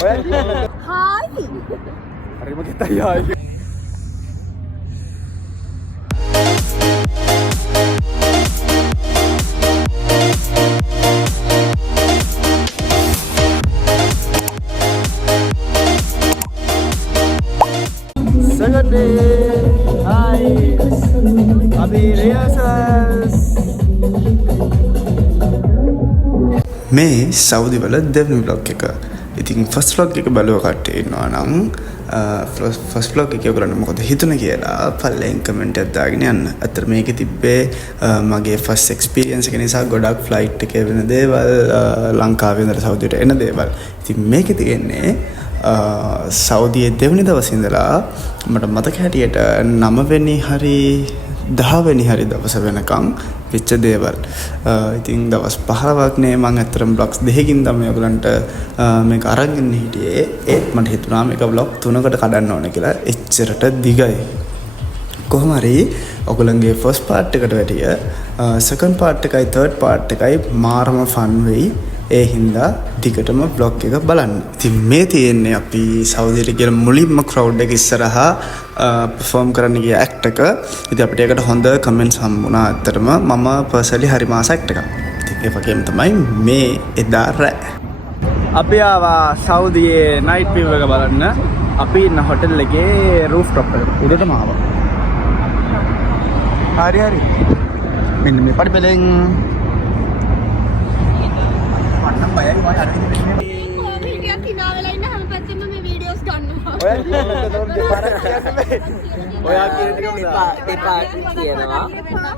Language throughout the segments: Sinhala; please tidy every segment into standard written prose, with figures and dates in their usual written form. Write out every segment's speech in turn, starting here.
හායි. හරිම කිතයි ආයි. Second day. Hi. Abhi rehearsals. මේ සෞදි වල දෙවනි vlog එක. ඉතින් ෆස්ට් vlog එක බලව කට්ටිය ඉන්නවා නම් ෆස්ට් vlog එකේ ඔයගොල්ලන්ට මොකද හිතුනේ කියලා පල්ලෙන් කමෙන්ට් එකක් දාගෙන යන්න. අතට මේකේ තිබ්බේ මගේ ෆස්ට් එක්ස්පීරියන්ස් එක නිසා ගොඩක් ෆ්ලයිට් එකේ වෙන දේවල් ලංකාවේ ඉඳලා සෞදියට එන දේවල්. ඉතින් මේකේ තියෙන්නේ සෞදියේ දෙවනි දවසේ ඉඳලා මට මතක හැටියට 9 වෙනි හරි 10 වෙනි හරි දවස වෙනකම් වෙච්ච දේවල්. ඉතින් දවස් 15ක් නේ මම අතරම බ්ලොග්ස් දෙකකින් තමයි ඔයගලන්ට මේක අරගෙන හිටියේ. ඒත් මට හිතුණා මේක බ්ලොග් 3කට කඩන්න ඕන කියලා. එච්චරට දිගයි. කොහොම හරි ඔයගලන්ගේ ෆස්ට් පාර්ට් එකට වැඩිය සෙකන්ඩ් පාර්ට් එකයි තර්ඩ් පාර්ට් එකයි මාරම ෆන් වෙයි. ඒ හින්දා දිගටම බ්ලොග් එක බලන්න. ඉතින් මේ තියෙන්නේ අපි සෞදියට ගිය මුලින්ම ක්‍රවුඩ් එක ඉස්සරහා perform කරන්න ගිය ඇක්ට් එක. ඉතින් අපිට ඒකට හොඳ කමෙන්ට්ස් හම්බුණා. ඇත්තටම මම පර්සනලි හරි මාස ඇක්ට් එකක්. ඉතින් ඒ වගේම තමයි මේ එදා රෑ. අපි ආවා සෞදියේ නයිට් විව් එක බලන්න. අපි ඉන්න හොටෙල් එකේ රූෆ් টොප් එක උඩටම ආවා. හරි. මෙන්න මේ පඩිපෙලෙන්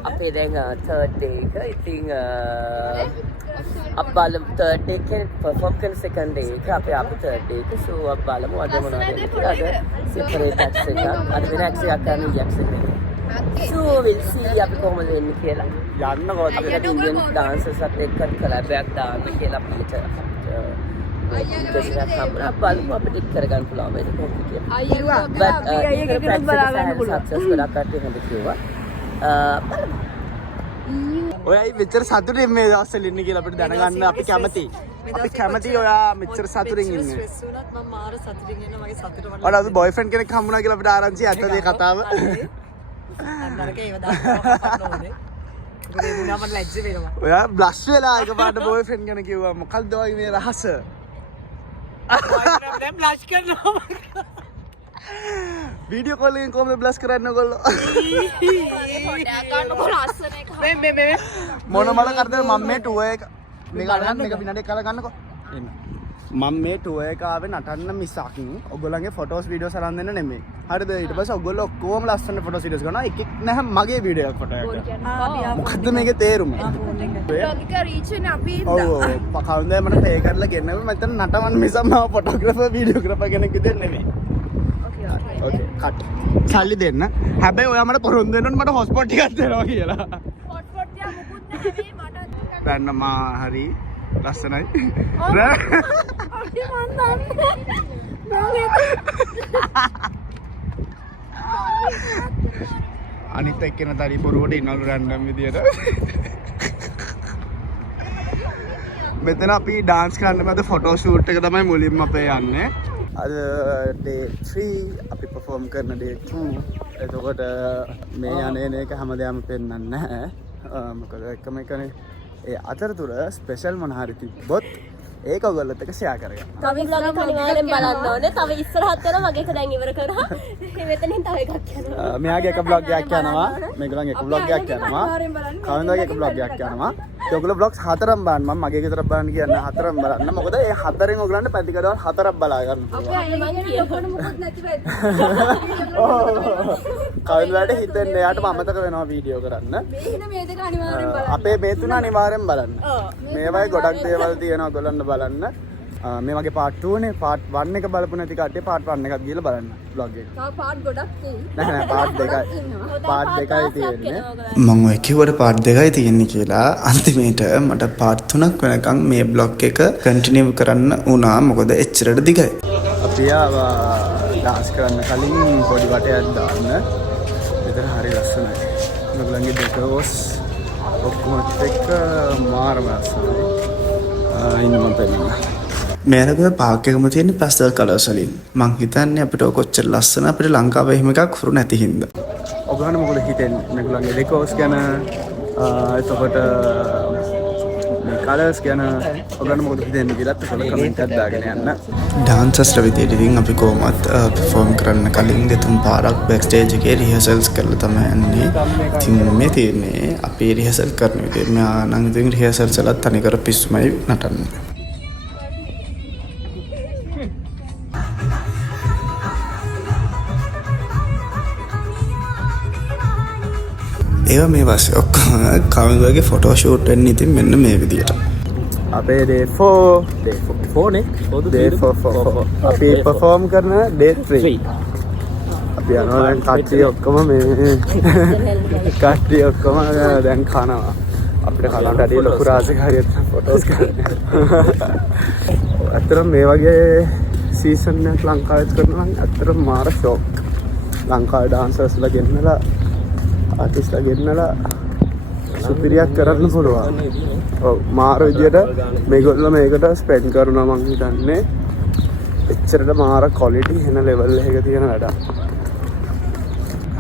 අපේ දැන් තර්ඩ් ඩේ එක ඉතින් අපි බලමු තර්ඩ් ඩේ එකේ පර්ෆෝම් කරන සෙකන්ඩ් ඩේ එක අපි තර්ඩ් ඩේ එක සෝ අපි බලමු අද මොනවද කියලා. අද සෙපරේට් ඇක්ට් එකක් අද වෙන ඇක්ට් එකක් කරන රියැක්ෂන් එක. So we'll see අපි කොහොමද වෙන්නේ කියලා. යන්නකො අපිට ඉන්දියන් ඩාන්සර්ස් අත් එක්ක කොලැබ් එකක් දාන්න කියලා අපිට බලමු අපිට ඉක් කරගන්න පුළුවන් වෙයි කොහොමද කියලා. අයියෝ ඒක බලාගන්න පුළුවන්. සක්සස් ගොඩක් කට්ටිය හොඳ කිව්වා. ඔයයි මෙච්චර සතුටින් මේ දවස්වල ඉන්නේ කියලා අපිට දැනගන්න අපි කැමතියි. අපි කැමතියි ඔයා මෙච්චර සතුටින් ඉන්නේ. ස්ට්‍රෙස් වුණත් මම මාර සතුටින් ඉන්නවා මගේ සතුට වල. ඔයාලා අද බොයිෆ්‍රෙන්ඩ් කෙනෙක් හම්බුණා කියලා අපිට ආරංචි ඇත්තද ඒ කතාව? අන්නරක ඒව දාන්න ඕනේ. ඒ වුණා මට ලැජ්ජ වෙනවා. ඔයා බ්ලෂ් වෙලා එකපාරට බොයිෆ්‍රෙන්ඩ් ගැන කිව්වා. මොකක්ද ඔය මේ රහස? දැන් බ්ලෂ් කරනවා. වීඩියෝ කෝල් එකෙන් කොහොමද බ්ලෂ් කරන්නේ ඔයගොල්ලෝ? පොඩ්ඩක් ගන්නකො ලස්සන එක. මේ මොන මල කරදද මම මේ ටුවර් එක මේක අරගන්න මේක පිනඩේ කරලා ගන්නකො. එන්න. මම මේ ටුවර් එක ආවේ නටන්න මිසක් ඔයගොල්ලන්ගේ ෆොටෝස් වීඩියෝස් අරන් දෙන්න නෙමෙයි. හරිද? ඊට පස්සේ ඔයගොල්ලෝ ඔක්කොම ලස්සන ෆොටෝස් වීඩියෝස් ගන්නවා. එකෙක් නැහැ මගේ වීඩියෝ එකක් ෆොටෝ එකක්. මොකද්ද මේකේ තේරුම? බ්ලොග් එක රීච් වෙන අපි ඉඳලා. ඔව් කවුරුන්ද මට පේ කරලා ගෙන්නව මෙතන නටවන්න මිසක් මම ෆොටෝග්‍රැෆර් වීඩියෝග්‍රැෆර් කෙනෙක් විදිහට නෙමෙයි. ඕකේ කට්. සල්ලි දෙන්න. හැබැයි ඔයා මට පොරොන්දු වෙන්න ඕනේ මට හොස්පොට් ටිකක් දෙනවා කියලා. හොස්පොට් තියා මුකුත් නැහැ මට. දැන් මා හරි ලස්සනයි. අනිත් එක්කෙනා තරි බොරුවට ඉන්නලු රැන්ඩම් විදියට. මෙතන අපි ඩාන්ස් කරන්න මැද ෆොටෝ ෂූට් එක තමයි මුලින්ම අපේ යන්නේ. අද ඩේ 3 අපි perform කරන ඩේ 2. එතකොට මේ යන්නේ එක හැමදාම පෙන්නන්නේ නැහැ. මොකද එකම එකනේ. ඒ අතරතුර ස්පෙෂල් මොන හරි තිබ්බොත් ඒක ඔයගොල්ලොත් එක්ක ෂෙයා කරගන්න. තව vlog එක අනිවාර්යෙන් බලන්න ඕනේ. තව ඉස්සරහට යන මගේ එක දැන් ඉවර කරා. මෙතනින් තව එකක් යනවා. මෙයාගේ එක vlog එකක් යනවා. මේගොල්ලන්ගේ එක vlog එකක් යනවා. කවුන්දාගේ එක vlog එකක් යනවා. ඔයගොල්ලෝ vlogs හතරක් බලන්න. මම මගේ විතරක් බලන්න කියන්නේ හතරක් බලන්න. මොකද ඒ හතරෙන් ඔයගොල්ලන්ට පැති කඩවල් හතරක් බලා ගන්න පුළුවන්. අපේ මම කියනකොට මොකද නැති වෙන්නේ. කවුන්දාට හිතෙන්නේ එයාට අමතක වෙනවා වීඩියෝ කරන්න. මේ දෙක අනිවාර්යෙන් බලන්න. අපේ මේ තුන අනිවාර්යෙන් බලන්න. මේවයි ගොඩක් දේවල් තියෙනවා ඔයගොල්ලන්ට බලන්න. මේ වගේ පාර්ට් 2 නේ පාර්ට් 1 එක බලපු නැති කට්ටිය පාර්ට් 1 එකක් ගිහලා බලන්න vlog එක. තව පාර්ට් ගොඩක් තියෙනවා. නෑ පාර්ට් 2යි. පාර්ට් 2යි තියෙන්නේ. මම ඔය කිව්වට පාර්ට් 2යි තියෙන්නේ කියලා අන්තිමේට මට පාර්ට් 3ක් වෙනකන් මේ vlog එක කන්ටිනියු කරන්න වුණා. මොකද එච්චරට දිගයි. අපි ආවා ඩාන්ස් කරන්න කලින් පොඩි වටයක් දාන්න. මෙතන හරි ලස්සනයි. ඔයගොල්ලන්ගේ ඩෙකෝස් ඔක්කොම එක්ක මාරම ලස්සනයි. ඉන්න මම පෙන්නන්න. මේලක පාක් එකම තියෙන පැස්ටල් කලර්ස් වලින්. මං හිතන්නේ අපිට කොච්චර ලස්සන අපිට ලංකාවේ එහෙම එකක් හුරු නැති හින්දා. ඔබගන්න මොකද හිතෙන්නේ මේගොල්ලන්ගේ ඩෙකෝස් ගැන එතකොට මේ කලර්ස් ගැන ඔබගන්න මොකද හිතෙන්නේ කියලාත් ඔයාලා කමෙන්ට් එකක් දාගෙන යන්න. ඩාන්සර්ස් විදියට ඉතින් අපි කොහොමත් පර්ෆෝම් කරන්න කලින් දෙතුන් පාරක් බෑක් ස්ටේජ් එකේ රිහර්සල්ස් කරලා තමයි යන්නේ. ඉතින් මේ තියෙන්නේ අපි රිහර්සල් කරන විදිය. මම නම් ඉතින් රිහර්සල්ස් වලත් තනිකර පිස්සුමයි නටන්නේ. ඒව මේ පස්සේ ඔක්කොම කවින්ගේ ෆොටෝ ෂූට් වෙන්නේ ඉතින් මෙන්න මේ විදියට. අපේ day 4 නේ day 4 අපි perform කරන day 3 අපි යනවා දැන් කට්ටිය ඔක්කොම මේ කට්ටිය ඔක්කොම දැන් කනවා අපිට කලන්ට ඇදී ලොකු රාජකාරියක් ෆොටෝස් ගන්න. අතරම මේ වගේ සීසන් එකක් ලංකාවෙත් කරනවා නම් අතරම මාර ෂොක්. ලංකාවේ ඩාන්සර්ස්ලා ගෙන්නලා ආටිස්ලා ගෙන්නලා සුපිරියක් කරන්න පුළුවන්. ඔව් මාර විදියට මේගොල්ලෝ මේකට ස්පෙන්ඩ් කරනවා මං හිතන්නේ. එච්චරට මාර ක්වොලිටි වෙන ලෙවල් එකක තියෙන වැඩක්.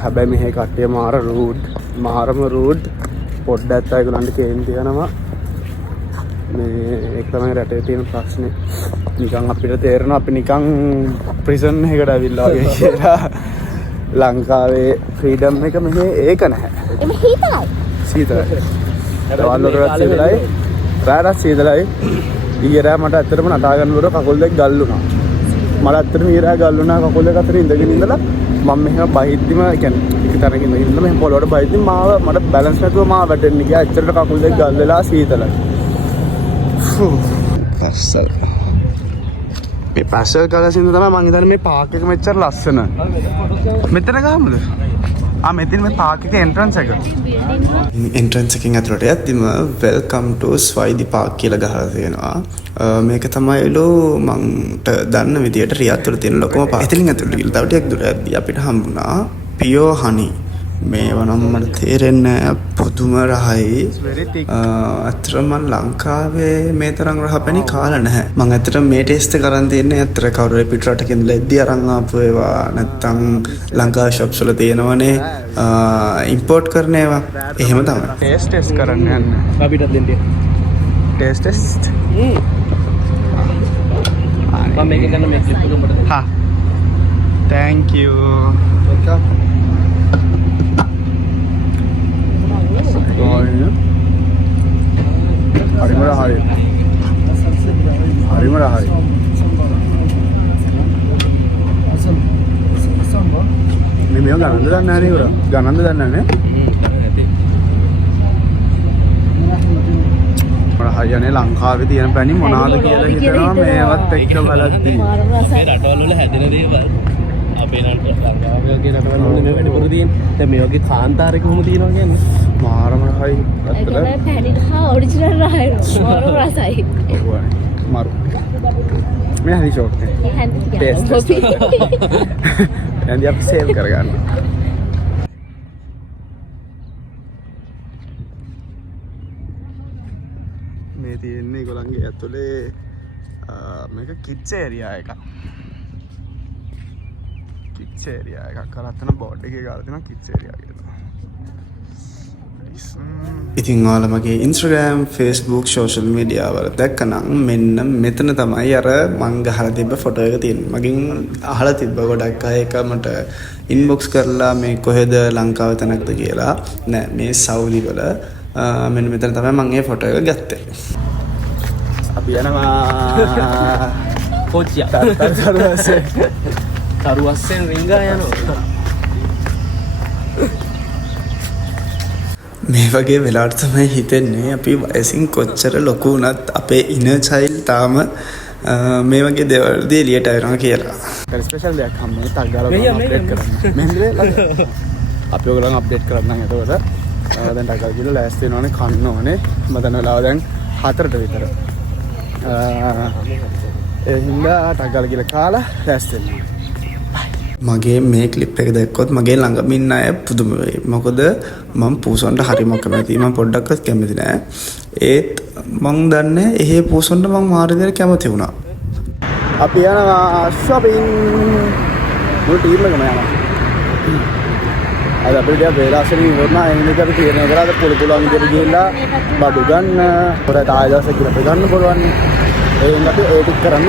හැබැයි මෙහි කට්ටිය මාරම රූඩ් පොඩ්ඩක් ඒගොල්ලන්ට කේන්ති යනවා. මේ ඒක තමයි රටේ තියෙන ප්‍රශ්නේ. නිකන් අපිට තේරෙනවා අපි නිකන් ප්‍රිසන් එකකට ඇවිල්ලා වගේ කියලා. ලංකාවේ ෆ්‍රීඩම් එක මෙහි ඒක නැහැ. එම හීතලයි. සීතලයි. දවල්වලට සීතලයි. රාත්‍රී සීතලයි. ඊයරා මට ඇත්තටම නටා ගන්නකොට කකුල් දෙක ගල් වුණා. මට ඇත්තටම ඊයරා ගල් වුණා කකුල් දෙක අතර ඉඳගෙන ඉඳලා මම මෙහෙම බහිද්දිම කියන්නේ එක තැනකින් ඉඳලා මෙහෙම පොළොවට බහිද්දිම මට බැලන්ස් නැතුව මාව වැටෙන්න ගියා. ඇත්තට කකුල් දෙක ගල් වෙලා සීතලයි. පස්සල්. මේ පස්සල් කලසින්ද තමයි මං හිතන්නේ මේ පාක් එක මෙච්චර ලස්සන. මෙතන ගහමුද? මෙතන මේ පාක් එකේ එන්ට්‍රන්ස් එක. එන්ට්‍රන්ස් එකෙන් ඇතුළට යද්දිම වෙල්කම් ටු ස්වයිදි පාක් කියලා ගහලා තියෙනවා. මේක තමයිලු මන්ට දන්න විදියට රියාද් වල තියෙන ලොකම පාක්. එතනින් ඇතුළට ගිහලා තව ටිකක් දුර යද්දී අපිට හම්බුණා පියෝ හනි. මේවා නම් මට තේරෙන්නේ පුදුම රහයි. අත්‍තරම මම ලංකාවේ මේ තරම් රහ පැණි කාලා නැහැ. මම ඇත්තට මේ ටේස්ට් එක කරන් තියන්නේ ඇත්තට කවුරු පිටරටක ඉඳලා එද්දී අරන් ආපු ඒවා නැත්තම් ලංකාවේ shops වල තියෙනවනේ ඉම්පෝට් කරන ඒවා. එහෙම තමයි. ටේස්ට් කරන්න යන්න. අපිට දෙන්න. ටේස්ට්. මම මේක ගන්න මේ ක්ලිප් එක උඹට දෙන්න. හා. Thank you. welcome. හරිම රහයි. මේ මේව ගණන්ද දන්නේ නැහැ නේ උරා. ගණන්ද දන්නේ නැහැ. හරියනේ ලංකාවේ තියෙන පැණි මොනවාද කියලා හිතනවා මේවත් එක්ක බලද්දී. මේ රටවල වල හැදෙන දේවල් අපේ ලංකාවේ වගේ රටවල වල මේ වැඩිපුර තියෙන. දැන් මේ වගේ කාන්තාරේ කොහොම තියෙනවා කියන්නේ මාරම රහයි. ඒක තමයි පැණි රහ ඔරිජිනල් රහයි. මාරම රසයි. මාරු. මේ හරි ෂෝක් නේ. මේ හන්දි ටික. හන්දි අපි සේල් කරගන්න. මේ තියෙන්නේ ඒගොල්ලන්ගේ ඇතුලේ මේක කිඩ්ස් ඒරියා එකක්. කිඩ්ස් ඒරියා එකක් කරලා තන බෝඩ් එකේ ගාලා තියෙනවා කිඩ්ස් ඒරියා කියලා. ඉතින් ඔයාලා මගේ Instagram, Facebook, social media වල දැක්කනම් මෙන්න මෙතන තමයි අර මං ගහලා තිබ්බ ෆොටෝ එක තියෙන්නේ. මගෙන් අහලා තිබ්බ ගොඩක් අය එක මට ඉන්බොක්ස් කරලා මේ කොහෙද ලංකාවේ තැනක්ද කියලා. නෑ මේ සෞදි වල මෙන්න මෙතන තමයි මම මේ ෆොටෝ එක ගත්තේ. අපි යනවා කොච්චියා. තරුවස්සෙන් රිංගා යනවා. මේ වගේ වෙලාවට තමයි හිතෙන්නේ අපි වයසින් කොච්චර ලොකු වුණත් අපේ ඉනර් චයිල්ඩ් තාම මේ වගේ දේවල්දී එළියට එනවා කියලා. ස්පෙෂල් දෙයක් හම්බුනේ ටග් ගාලා අප්ඩේට් කරන්න. මෙහෙම අපි ඔයගොල්ලන් අප්ඩේට් කරන්නම් එතකොට දැන් ටග් ගාලා ගිහලා ලෑස්ති වෙනවනේ කන්න ඕනේ. මම දැන් වෙලාව දැන් 4ට විතර. ඒ හින්දා ටග් ගාලා ගිහලා කාලා ලෑස්ති වෙනවා. මගේ මේ ක්ලිප් එක දැක්කොත් මගේ ළඟම ඉන්න අය පුදුම වෙයි. මොකද මම පූසොන්ට හරිම කැමතියි. මම පොඩ්ඩක්වත් කැමති නෑ. ඒත් මං දන්නේ එහෙ පූසොන්ට මං මාර විදියට කැමති වුණා. අපි යනවා shopping මුළු ටීම් එකම යනවා අද අපිට වේලාසෙන් ඉවරනා එන්නේ අපි තීරණය කරා අද පුළුවන් විදිහට ගිහිල්ලා බඩු ගන්න පොර තාය දවසේ කියලා ගන්න පුළුවන් ඒ ඉන්න අපි ඒ ටික කරන්න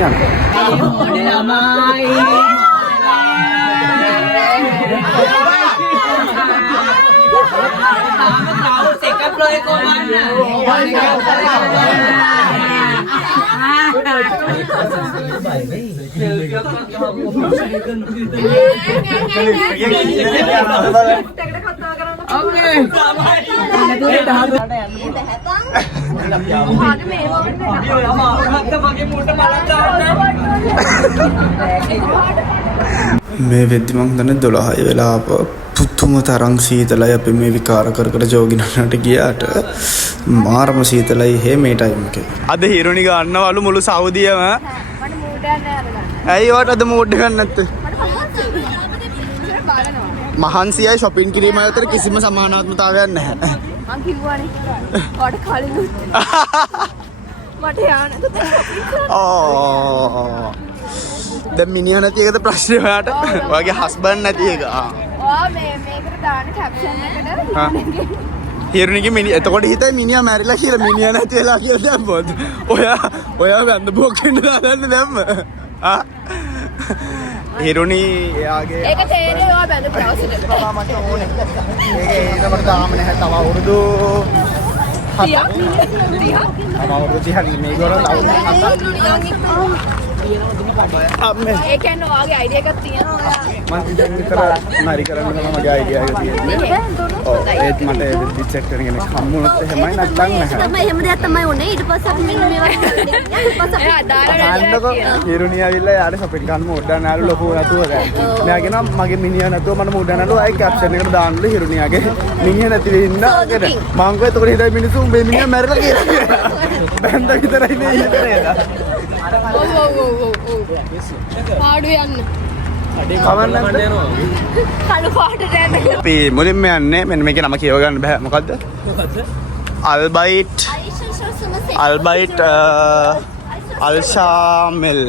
මේ වෙද්දි මං දන්නේ 12 වෙලා පුතුම තරම් සීතලයි අපි මේ විකාර කර කර ජෝගිනන්නට ගියාට මාරම සීතලයි හේ මේ ටයිම් එකේ. අද හිරුනි ගන්නවලු මුළු සෞදියම. ඇයි වට අද මූඩ් එකක් නැත්තේ? මහන්සියයි shopping කිරීම අතර කිසිම සමානාත්මතාවයක් නැහැ. මං කිව්වනේ. ඔයාට කලින් මට යන්න දැන් මිනිහා නැති එකද ප්‍රශ්නේ ඔයාට? ඔයාගේ හස්බන්ඩ් නැති එක. ඔයා මේකට දාන්න කැප්ෂන් එකට හිරුනිගේ මිනිහ එතකොට හිතයි මිනිහා මැරිලා කියලා මිනිහා නැති වෙලා කියලා දැම්මොත්. ඔයා වැඳ බොක් වෙන්න දාන්න දැම්ම. හිරුනි එයාගේ ඒක තේරෙයි ඔයා බැඳපු දවසට. මට ඕනේ. ඒක ඒකට තාම නැහැ තව අවුරුදු 7ක්. මේ ගොරන් අවුරුදු 7ක්. ඒ කියන්නේ ඔයාගේ අයිඩියා එකක් තියෙනවා. මම ඉතින් විතර නරි කරන්න තමයි මගේ අයිඩියා එක තියෙන්නේ. ඔව් ඒත් මට ඩිචෙක් කරගෙන හම්බුනොත් එහෙමයි නැත්නම් නැහැ. තමයි එහෙම දෙයක් තමයි උනේ. ඊට පස්සේ අපි මෙන්න මේවා කරන්නේ. ඊට පස්සේ එයා දාලා හිරුනි ආවිල්ලා යාර shopping ගන්න මොඩ්ඩන් ආලු ලොකු නැතුව දැන්. මෙයා කියනවා මගේ මිනිහා නැතුව මට මොඩ්ඩන් ආලු ආයි කැප්ෂන් එකට දාන්නලු හිරුනියාගේ මිනිහා නැති වෙන්න කියලා. මං කිව්වා එතකොට හිතයි මිනිස්සු මේ මිනිහා මැරලා කියලා. බැන්ද විතරයි මේ ඉතරේද. පාඩු යන්න. කළු පාටට යන්න. අපි මුලින්ම යන්නේ මෙන්න මේකේ නම කියව ගන්න බෑ මොකද්ද? අල්බයිට් අල්ෂාමෙල්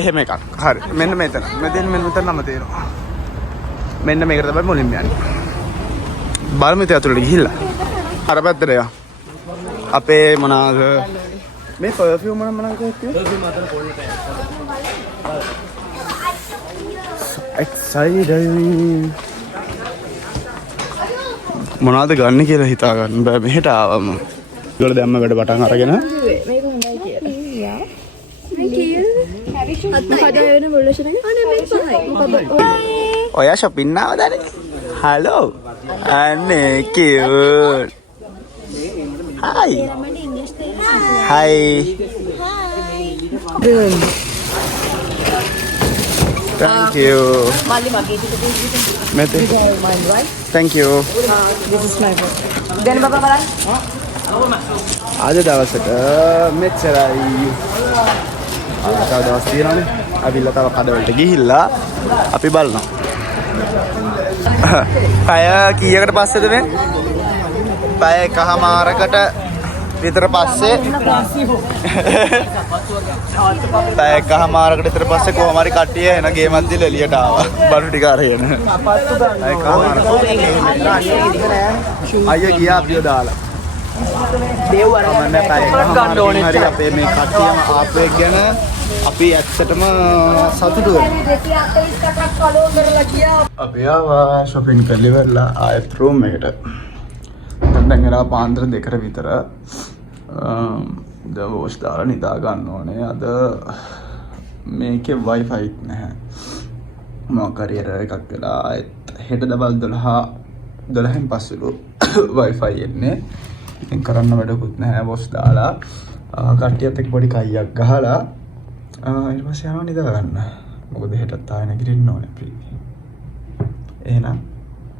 එහෙම එකක්. හරි. මෙන්න මෙතන. මෙතන නම තියෙනවා. මෙන්න මේකට තමයි මුලින්ම යන්නේ. බලමු ඉතින් අතුලට ගිහිල්ලා. අර පැත්තට යන්න. අපේ මොනවාද මේ පර්ෆියුම් මොනවාද කිව්වේ? පර්ෆියුම් අතර පොල්ලට excited මොනවද ගන්න කියලා හිතා ගන්න බෑ මෙහෙට ආවම. ඒගොල්ලෝ දැම්ම වැඩ පටන් අරගෙන මේක හොඳයි කියලා. මොකද වෙන මොලොෂන අනේ මේක පහයි. ඔයා shopping ආවදනේ? hello අනේ cute hi hi thank you Mali magi itu mete mine right. thank you This is my phone. Dan bapa balan. අද දවසට මෙච්චරයි. තව දවස් තියෙනවානේ. අවිල්ලා තව කඩවලට ගිහිල්ලා අපි බලනවා. පැය කීයකට පස්සේද මේ? පැය එකමාරකට විතර පස්සේ පැය එකමාරකට විතර පස්සේ කොහොම හරි කට්ටිය එන ගේමක් දීලා එළියට ආවා. බඩු ටික අරගෙන. අයියා ගියා අපිව දාලා. දෙව්වරම පැය ගන්න ඕනේ. හරි අපේ මේ කට්ටියම ආපෙක් ගැන අපි ඇත්තටම සතුටු වෙනවා. අපි ආවා shopping කරලා ඉවරලා ආයෙත් room එකට. දැන් එනවා පාන්දර 2කට විතර. දවස් දාලා නිදා ගන්න ඕනේ. අද මේකේ wifi නැහැ. මොකක් හරි එකක් වෙලා ආයෙත් හෙට දවල් 12න් පස්සෙලු wifi එන්නේ. ඉතින් කරන්න වැඩකුත් නැහැ බොස් දාලා. කට්ටියත් එක්ක පොඩි කයියක් ගහලා ඊට පස්සේ යනවා නිදා ගන්න. මොකද හෙටත් ආයෙ නැගිටින්න ඕනේ අපි. එහෙනම්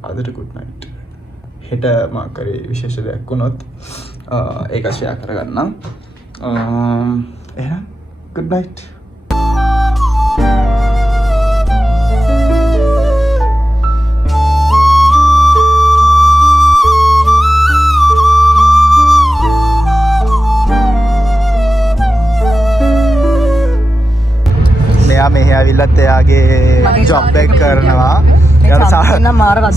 අදට good night. හෙට මාක් කරේ විශේෂ දෙයක් වුණොත් ඒක ෂෙයා කරගන්නම්. එහෙනම් good night. මෙහෙ ඇවිල්ලත් එයාගේ ජොබ් එක කරනවා.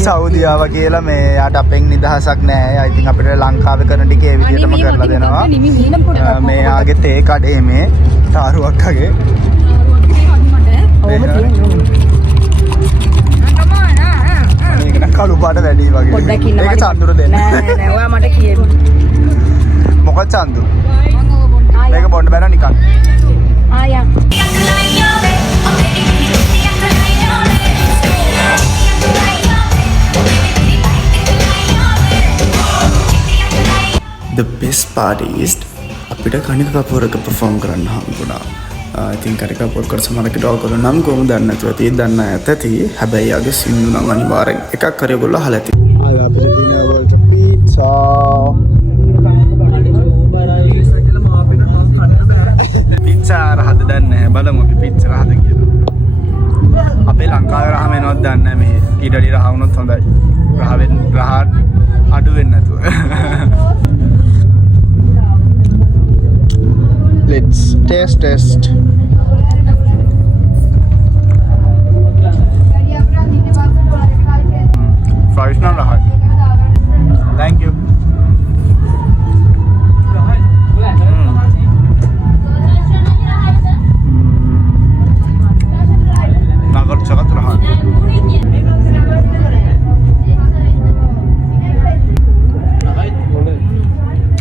සෞදියාව කියලා මේ යාට අපෙන් නිදහසක් නෑ. I think අපිට ලංකාවේ කරන ටික ඒ විදිහටම කරලා දෙනවා. මේ යාගේ තේ කඩේ මේ තාරුවක් වගේ. මේක නම් කළු පාට වැඩි වගේ. ඒක චන්දුර දෙන්න. නෑ ඔයා මට කියන්න. මොකක්ද චන්දු? මේක බොන්න බෑ නිකන්. ආයා The best part is අපිට කණික කපූර් එක perform කරන්න හම්බුණා. I think කණික කපූර් කර සමහරකට ඔයගොල්ලෝ නම් කොහොමද දන්නේ නැතුව ඇති දන්න ඇති. හැබැයි යාගේ සින්දු නම් අනිවාර්යෙන් එකක් හරි ඔයගොල්ලෝ අහලා ඇති. අද අපිට දින වලට පීට්සා. පීට්සා රහද දන්නේ නැහැ. බලමු අපි පීට්සා රහද කියලා. අපේ ලංකාවේ රහ වෙනවද දන්නේ නැහැ මේ. ඊට වඩා රහ වුණොත් හොඳයි. රහ අඩු වෙන්නේ නැතුව. Let's test. Fries not right. Thank you. Nagar chagat raha.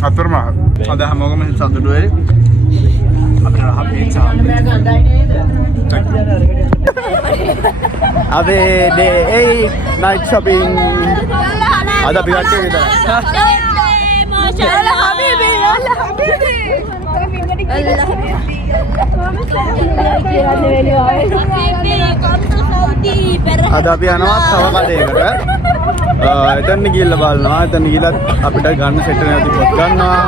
Atar mah. Ada hamoga mein satu dua. अबे डे ए नाइट शॉपिंग आधा बिगाड़ते इधर आधा भी अनवा थवा का देगा इधर निकल बालना इधर निकला අපිට ගන්න සෙට් නැති පොත් ගන්නවා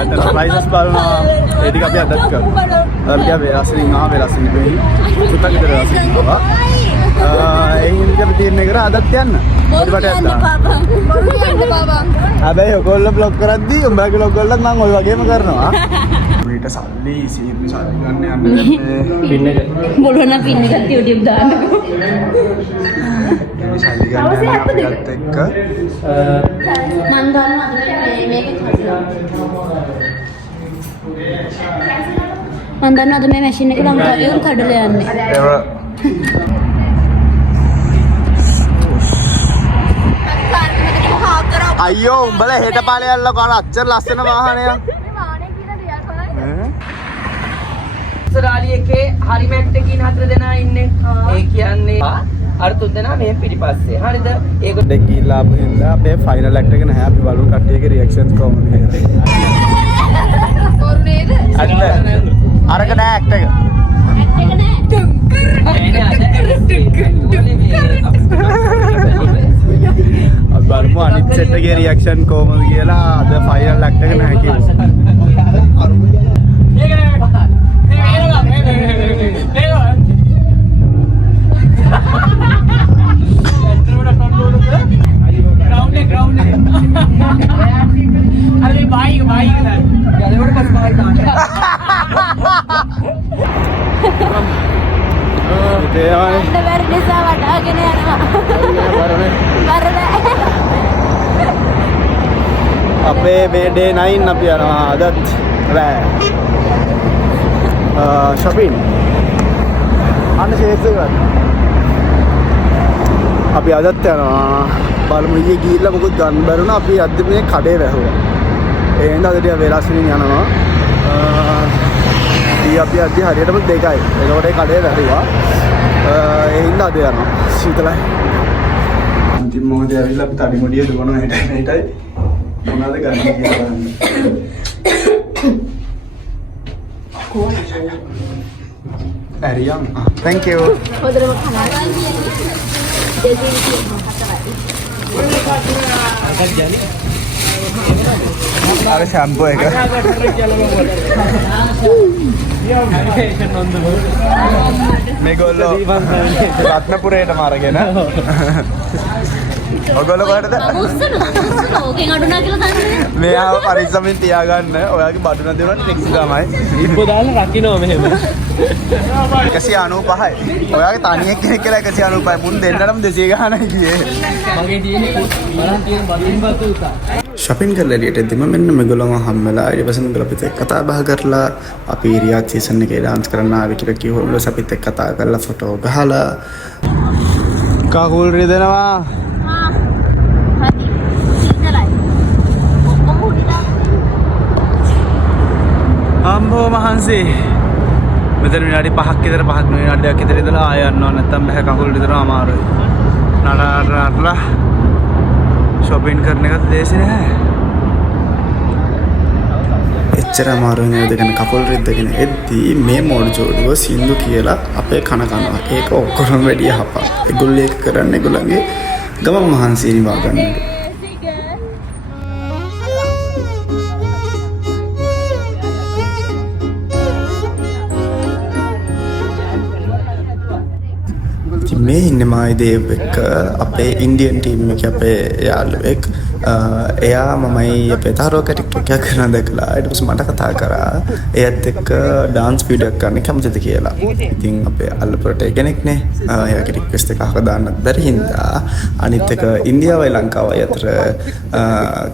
එතන ප්‍රයිසස් බලනවා ඒ ටික අපි අදත් කරනවා අපි වෙලාසින් වෙලාසින් වෙයි සුටක් විතර වෙලාසින් ආවා ඒ හින්දා අපි තීරණය කරා අදත් යන්න පොඩිපට යන්න හැබැයි ඔයගොල්ලෝ බ්ලොක් කරද්දී උඹගේ බ්ලොක් වලත් මම ওই වගේම කරනවා මේට සල්ලි සීපි සල්ලි ගන්න යන්න පින් එක මොළොන පින් එකක් YouTube දාන්නකෝ සල්ලි ගන්න අපිත් එක්ක මන් දන්නවා මේක මන් දන්නවා අද මේ මැෂින් එක ලංකාවේ කඩලා යන්නේ අයියෝ උඹලා හෙට පාලයල්ලා කරන අච්චර ලස්සන වාහනයක් සරාලි එකේ හරි මැට් එකකින් 4 දෙනා ඉන්නේ. ඒ කියන්නේ අර 3 දෙනා මේ පිටිපස්සේ. හරිද? ඒක දෙක ගිහිල්ලා ආපු හින්දා අපේ ෆයිනල් ඇක්ට් එක නැහැ. අපි බලමු කට්ටියගේ රියැක්ෂන්ස් කොහොමද කියලා. ඇත්ත. අරක නෑ ඇක්ට් එක. අපි බලමු අනිත් සෙට් එකේ රියැක්ෂන් කොහොමද කියලා. අද ෆයිනල් ඇක්ට් එක නැහැ කියලා. අපේ මේ ඩේ 9 අපි යනවා අදත් රෑ shopping අන්න ෂේප්ස් එක අපි අදත් යනවා බලමු ඊයේ ගිහිල්ලා මොකද ගන්න බැරුණා අපි අද මේ කඩේ වැහුවා ඒ හින්දා අද ටික වෙලාසින් යනවා අපි අද හරියටම 2යි ඒකට ඒ කඩේ වැහුවා ඒ හින්දා අද යනවා සීතලයි අන්තිම මොහොතේ ඇවිල්ලා අපි තඩි මොඩිය දුවනවා හෙටයි මොනවද ගන්න කියලා බලන්න Ariam. Thank you. Ada shampoo ya kan? Megolo. Ratnapura itu marah kan? ඔයගොල්ලෝ කොහෙටද? උස්සන ඕකෙන් අඩු නා කියලා දන්නේ. මේ ආව පරිස්සමින් තියාගන්න. ඔයාගේ බඩු නැති වුණාට ටෙක්සි තමයි. ඉබ්බෝ දාලා රකින්නවා මෙහෙම. 195යි. ඔයාගේ තනියෙක් කෙනෙක් කියලා 195යි. මුන් දෙන්නටම 200 ගානයි ගියේ. මගේ තියෙන්නේ බලන් තියෙන බදින් බතු උසා. shopping කරලා එළියට එද්දිම මෙන්න මේගොල්ලෝ හම්බෙලා ඊට පස්සේ මේගොල්ලෝ අපිත් එක්ක කතා බහ කරලා අපි රියාත් සීසන් එකේ dance කරන්න ආවේ කියලා කිව්වොත් අපිත් එක්ක කතා කරලා ෆොටෝ ගහලා කකුල් රිදෙනවා. අම්බෝ මහන්සි මෙතන විනාඩි 5ක් විතර 5ක් නෙවෙයි විනාඩියක් විතර ඉඳලා ආය යනවා නැත්තම් බෑ කකුල් රිදෙනවා අමාරුයි. නඩාරලා shopping කරන එකත් ලේසි නෑ. එච්චර අමාරුයි නේද කියන කකුල් රිද්දගෙන එද්දී මේ මෝඩ් ජෝඩුව සින්දු කියලා අපේ කන කනවා. ඒක ඔක්කොම වැඩි යහපක්. ඒගොල්ලෝ ඒක කරන්නේ ඒගොල්ලන්ගේ ගම මහන්සි නිවා ගන්න. මේ ඉන්නේ මායිදේව් එක්ක අපේ ඉන්දියන් ටීම් එකේ අපේ යාළුවෙක්. එයා මමයි අපේ තාරෝක ටික්ටොක් එකක් කරන දැකලා ඊට පස්සේ මට කතා කරා එයත් එක්ක ඩාන්ස් වීඩියෝ එකක් කරන්න කැමතිද කියලා. ඉතින් අපේ අල්ලපුරට කෙනෙක්නේ එයාගේ රික්වෙස්ට් එක අහක දාන්නත් බැරි හින්දා අනිත් එක ඉන්දියාවයි ලංකාවයි අතර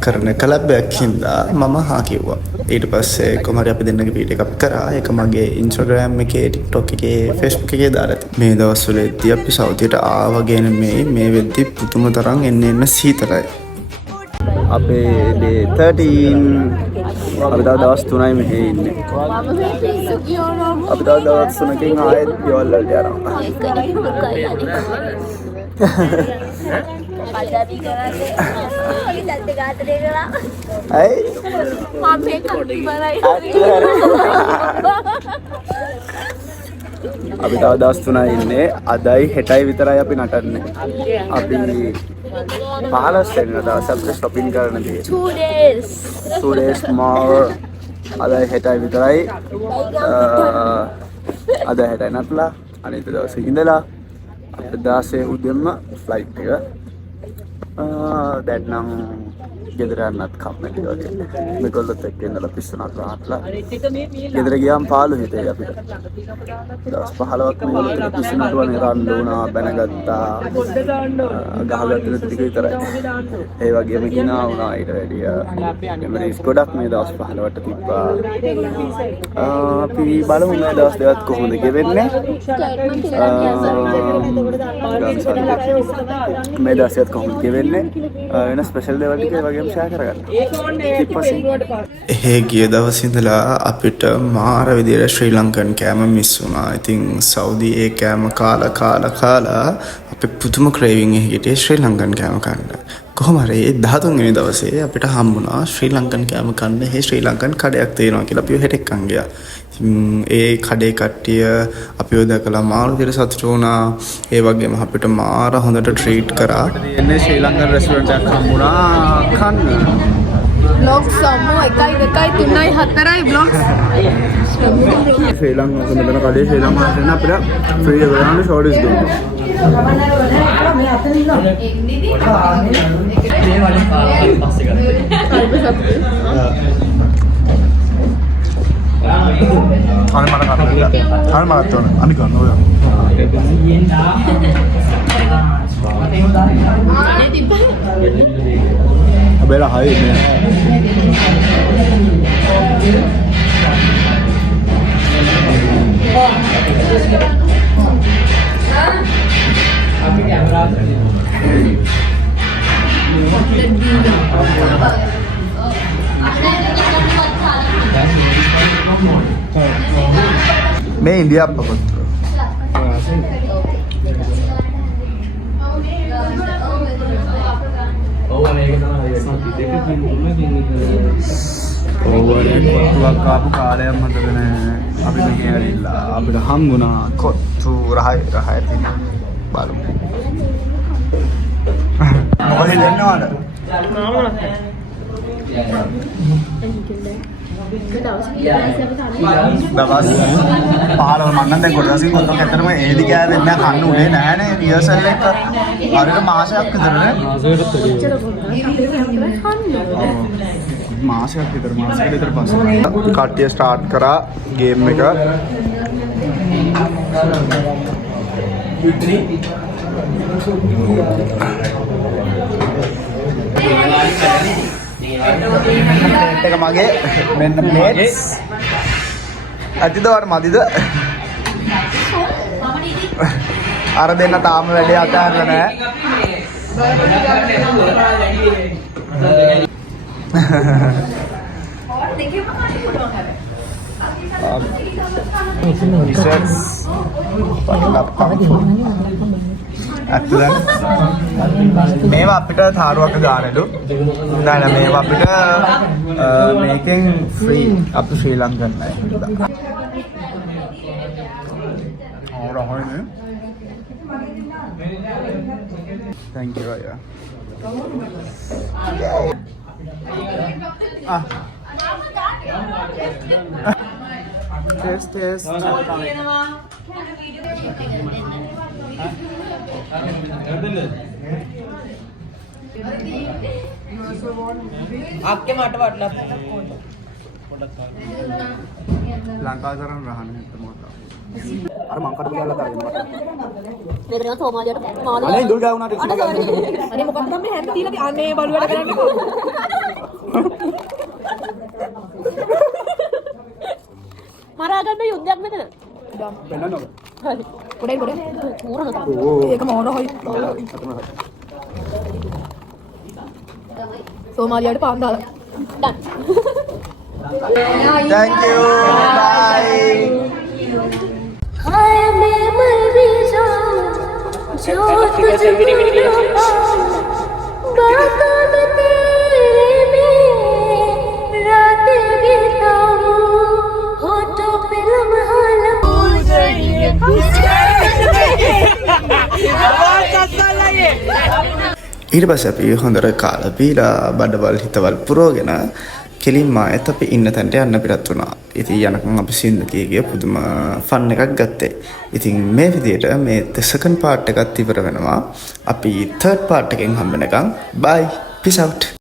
කරන කලබ් එකක් හින්දා මම හා කිව්වා. ඊට පස්සේ කොහමද අපි දෙන්නගේ වීඩියෝ එකක් කරා. ඒක මගේ Instagram එකේ TikTok එකේ Facebook එකේ දාලා තියෙනවා. මේ දවස්වලදී අපි සෞදියට ආවගෙන මේ වෙද්දි පුදුම තරම් එන්න සීතලයි. අපේ day 13 අපි දවස් 3යි මෙහෙ ඉන්නේ. අපි දවස් 3කින් ආයෙත් ගෙවල් වලට යනවා. අපි තව දවස් 3යි ඉන්නේ. අදයි හෙටයි විතරයි අපි නටන්නේ. අපි 15 වෙනිදා දවස් අපිට shopping කරන්න තියෙනවා. 2 days more. අදයි හෙටයි විතරයි. අද හෙටයි නටලා අනිත් දවසේ ඉඳලා අපිට 16 උදේම flight එක. දැන් නම් ගෙදර යන්නත් කම්මැලි වගේ. මේගොල්ලොත් එක්ක ඉඳලා පිස්සුනක් ගහලා. ගෙදර ගියාම පාළු හිතේ අපිට. දවස් 15ක් මේගොල්ලොත් එක්ක පිස්සුනට වනේ රණ්ඩු වුණා, බැනගත්තා. ගහගත්ත ටික විතරයි. ඒ වගේම කිනා වුණා ඊට වැඩිය. මෙමරිස් ගොඩක් මේ දවස් 15ට තිබ්බා. අපි බලමු මේ දවස් දෙකත් කොහොමද ගෙවෙන්නේ. මේ දවස් කොහොමද ගෙවෙන්නේ. වෙන ස්පෙෂල් දේවල් ටික වගේම ෂෙයා කරගන්න. එහෙ ගිය දවස් ඉඳලා අපිට මාර විදියට ශ්‍රී ලංකන් කෑම මිස් වුණා. ඉතින් සෞදි ඒ කෑම කාලා අපේ පුදුම ක්‍රේවිං එකක් හිටියේ ශ්‍රී ලංකන් කෑම කන්න. කොහොම හරි 13 වෙනි දවසේ අපිට හම්බුණා ශ්‍රී ලංකන් කෑම කන්න. ඒ ශ්‍රී ලංකන් කඩයක් තියෙනවා කියලා අපි හෙට එක්කන් ගියා. ඒ කඩේ කට්ටිය අපිව දැකලා මාර විදියට සතුටු වුණා. ඒ වගේම අපිට මාර හොඳට ට්‍රීට් කරා. එන්නේ ශ්‍රී ලංකන් රෙස්ටුරන්ට් එකක් හම්බුණා කන්න. vlogs සම්මු 1 2 3 4යි vlogs ශ්‍රී ලංකාවේ මෙතන කඩේ ශ්‍රී ලංකාවට එන්න අපිට ෆ්‍රී වෙලාවට ෂෝඩිස් දුන්නා. මේ වලින් පාරක් පස්සේ ගත්තා. අනේ මට කන්න දෙන්න. අනේ මට තෝරන. අනේ ගන්න ඔය. බෙලා හයි නේ. අපි කැමරා මේ ඉන්දියා පොත්‍ර. කොත්තුවක් ආපු කාලයක් මතක නෑ. අපි මෙහි ඇවිල්ලා අපිට හම්බුණා කොත්තු රහයි තියෙන බලමු. මොකද දෙන්නවද? දවස් 15 මන්නම් දැන් කොටසින් කොතක් ඇත්තටම ඒදි කෑවෙන්නේ නැහැ කන්න උනේ නැහනේ රියර්සල් එක හරියට මාසයක් විතරනේ මාසයක් විතර පස්සේ කට්ටිය ස්ටාර්ට් කරා ගේම් එක එක මගේ මෙන්න ප්ලේට්ස් අතිද වට මදිද අර දෙන්න තාම වැඩේ අතහැරලා නැහැ මේවා අපිට තාරුවක ගානලු නෑ මේවා අපිට මේකෙන් ෆ්‍රී අප ශ්‍රී ලංකන් නෑ thank you Raya taste आपके माट वाटला ලංකාතරන් රහන මොකක්ද අර මං කට කියලා කරගෙන මට මෙතන සෝමාලියට අනේ ඉඳුල් ගාවුනාට ඉස්සර ගාවුනා අනේ මොකක්ද මේ හැන්ද තියලා අනේ බලුවට කරන්නේ මරා ගන්න යුද්ධයක් මෙතන වෙන්නනො හරි පොඩේ පූරන තා ඒක මොන හොයි සෝමාලියට පාන් දාලා done thank you bye हाय मैं मर भी जाऊं जो तुझे बातों में तेरे में रातें बिताऊं होठों पे लम्हा भूल गई ඊට පස්සේ අපි හොඳට කාලා පීලා බඩවල් හිතවල් පුරවගෙන කෙලින්ම ආයෙත් අපි ඉන්න තැනට යන්න පිටත් වුණා. ඉතින් යනකම් අපි සින්දු කීගේ පුදුම ෆන් එකක් ගත්තේ. ඉතින් මේ විදිහට මේ සෙකන්ඩ් පාර්ට් එකත් ඉවර වෙනවා. අපි තර්ඩ් පාර්ට් එකෙන් හම්බ වෙනකම් bye peace out